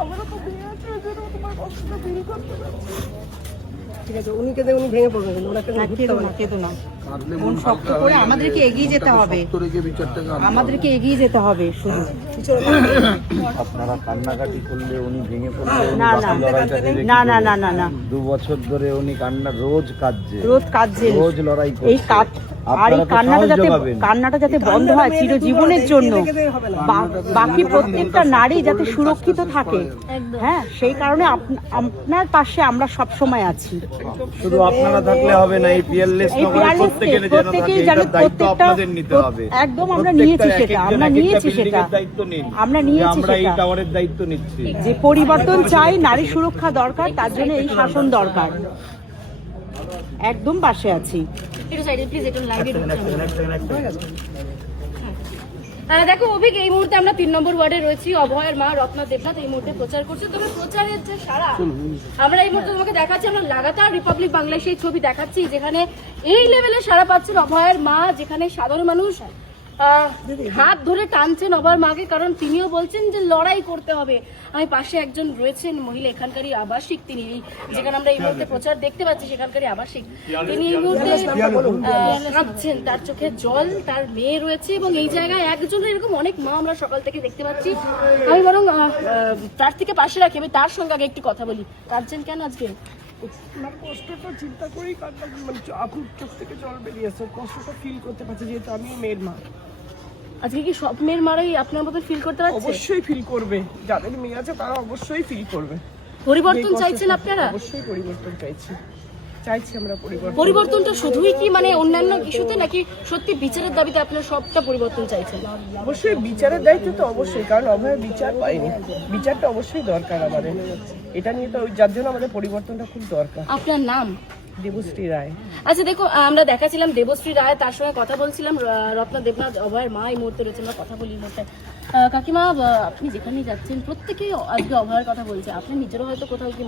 আমারও তো ভেঙে আছে, ওই জন্য তোমার কষ্টটা ফিল করতে পারছি। ঠিক আছে, উনি কেঁদে উনি ভেঙে পড়বেন, ওনাকে কেঁদো না। মন শক্ত করে আমাদেরকে এগিয়ে যেতে হবে, আমাদেরকে এগিয়ে যেতে হবে শুধু। আপনারা কান্নাকাটি করলে উনি ভেঙে পড়লে না না না না না না না 2 বছর ধরে উনি কান্না রোজ কাঁদছে, রোজ লড়াই করছে। এই আর এই কান্নাটা যাতে বন্ধ হয় চিরজীবনের জন্য, বাকি প্রত্যেকটা নারী যাতে সুরক্ষিত থাকে। হ্যাঁ, সেই কারণে আপনার পাশে আমরা সব সময় আছি। শুধু আপনারা থাকলে হবে না, এই পিয়ারলেস প্রত্যেকেই জানে, প্রত্যেকটা একদম আমরা নিয়েছি সেটা, আমরা নিয়েছি সেটা, আমরা নিয়েছি আমরা এই সেটা। টাওয়ারের দায়িত্ব নিচ্ছি। যে পরিবর্তন চাই, নারী সুরক্ষা দরকার, তার জন্য এই শাসন দরকার। একদম পাশে আছি। দেখো অভিক, এই মুহূর্তে আমরা 3 নম্বর ওয়ার্ডে রয়েছি। অভয়ের মা রত্না দেবনাথ এই মুহূর্তে প্রচার করছে। তবে প্রচারের যে সারা আমরা এই মুহূর্তে তোমাকে দেখাচ্ছি, আমরা লাগাতার রিপাবলিক বাংলায় সেই ছবি দেখাচ্ছি যেখানে এই লেভেলে সারা পাচ্ছেন অভয়ের মা, যেখানে সাধারণ মানুষ হাত ধরে টানছেন অভয়ের মাকে, কারণ তিনিও বলছেন যে লড়াই করতে হবে। আমি পাশে একজন রয়েছেন মহিলা, এখানকারই আবাসিক, তিনি যেখানে আমরা এই মুহূর্তে প্রচার দেখতে পাচ্ছি সেখানকারই আবাসিক, তিনি এই মুহূর্তে কাঁদছেন, তার চোখে জল, তার মেয়ে রয়েছে এবং এই জায়গায় একজনের এরকম অনেক মা আমরা সকাল থেকে দেখতে পাচ্ছি। আমি বরং তার থেকে পাশে রাখি, আমি তার সঙ্গে আগে একটু কথা বলি। কাঁদছেন কেন আজকে? আমার কষ্টটা চিন্তা করেই কান্না, মানে আপুর চোখ থেকে জল বেরিয়েছে, কষ্টটা ফিল করতে পারছি, যেহেতু আমি মেয়ের মা। আজকে কি সব মেয়ের মারাই আপনার মতো ফিল করতে পারছে? অবশ্যই ফিল করবে, যাদের মেয়ে আছে তারা অবশ্যই ফিল করবে। পরিবর্তন চাইছেন আপনারা? অবশ্যই পরিবর্তন চাইছি আমরা। পরিবর্তনটা শুধুই কি মানে অন্যান্য ইস্যুতে, নাকি সত্যি বিচারের দাবিতে আপনারা সবটা পরিবর্তন চাইছেন? অবশ্যই বিচারের দায়িত্ব তো অবশ্যই, কারণ অভয় বিচার পাইনি, বিচারটা অবশ্যই দরকার আমাদের। এটা নিয়ে তো যার জন্য আমাদের পরিবর্তনটা খুব দরকার। আপনার নাম? দেবশ্রী রায়। আচ্ছা দেখো, আমরা দেখাছিলাম দেবশ্রী রায়, তার সঙ্গে কথা বলছিলাম রত্না দেবনাথ অভয়ের মা এই মুহূর্তে রয়েছে, আমরা কথা বলি এই মুহূর্তে। কাকিমা, আপনি যেখানেই যাচ্ছেন প্রত্যেকেই আজকে অভয়ের কথা বলছে, আপনি নিজেরও হয়তো কোথাও কি